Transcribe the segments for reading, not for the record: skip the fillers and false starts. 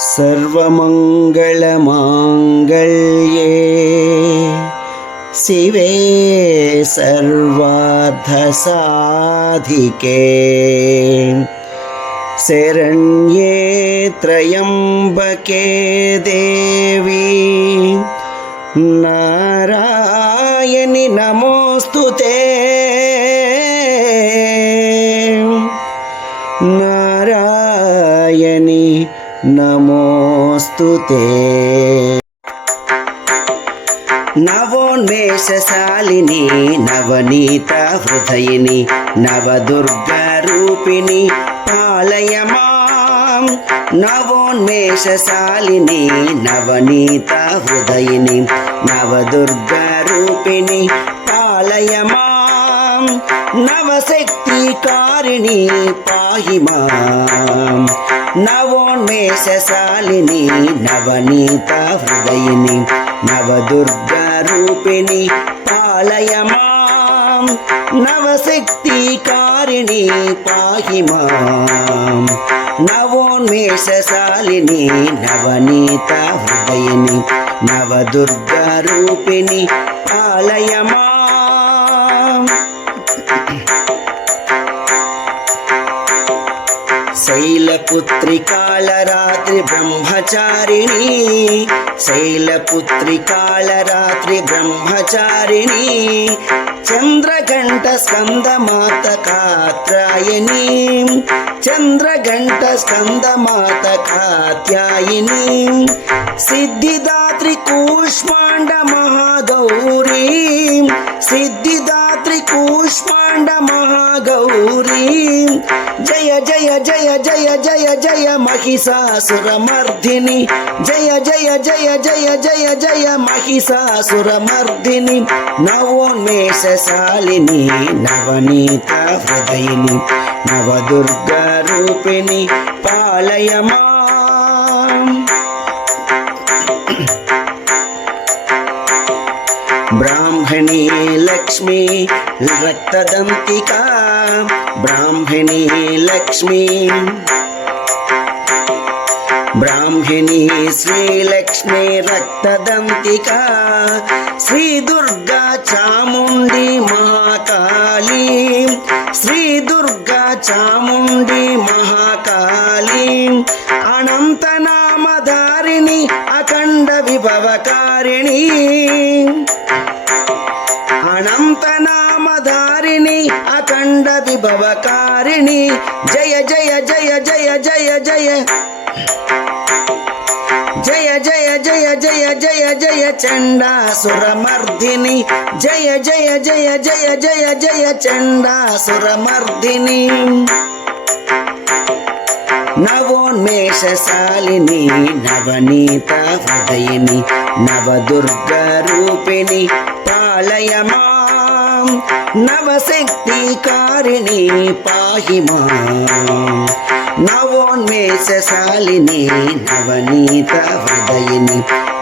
सर्वमङ्गलमाङ्गल्ये शिवे सर्वार्थसाधिके शरण्ये त्र्यम्बके देवी नारायणि नमोस्तुते नारायणि नमोस्तुते। नवोन्मेषशालिनी नवनीत हृदयिनी नवदुर्गारूपिणी पालय मां। नवोन्मेषशालिनी नवनीत हृदयिनी नवदुर्गारूपिणी पालय मां। नवशक्तिकारिणी पाहि मां। नवोन्मेषशालिनी नवनीत हृदयिनी नवदुर्गारूपिणी पालय मां। नवशक्तिकारिणी पाहि मां। नवोन्मेषशालिनी नवनीत हृदयिनी नवदुर्गारूपिणी पालय मां। शैलपुत्री कालरात्रि ब्रह्मचारिणी शैलपुत्री कालरात्रि ब्रह्मचारिणी चंद्रघंट स्कंदमात कात्यायनी चंद्रघंट स्कंदमात कात्यायनी सिद्धिदात्री कूष्मांड महागौरी सिद्धिदात्री कूष्मांड महागौरी जय जय जय जय जय जय महिषासुरमर्दिनी जय जय जय जय जय जय महिषासुरमर्दिनी नवोन्मेषशालिनी नवनीत हृदयिनी नवदुर्गारूपिणी पालय मां। ब्राह्मणी लक्ष्मी रक्तदंतिका ब्राह्मणी लक्ष्मी ब्राह्मणी श्रीलक्ष्मी रक्तदंतिका श्री दुर्गा चामुंडी महाकाली श्री दुर्गा चामुंडी महाकाली अनंत नामधारिणी अखंड विभवकारिणी अनंत नामधारिणी अखंड विभवकारिणी जय जय जय जय जय जय जय जय जय जय जय जय चंडासुरमर्दिनी जय जय जय जय जय जय चंडासुरमर्दिनी नवोन्मेषशालिनी नवनीत हृदयिनी नवदुर्गारूपिणी पालय मां। नवशक्तिकारिणी पाहि मां। नवोन्मेषशालिनी नवनीत हृदयिनी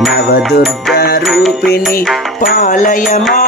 नवदुर्गारूपिणी पालय मां।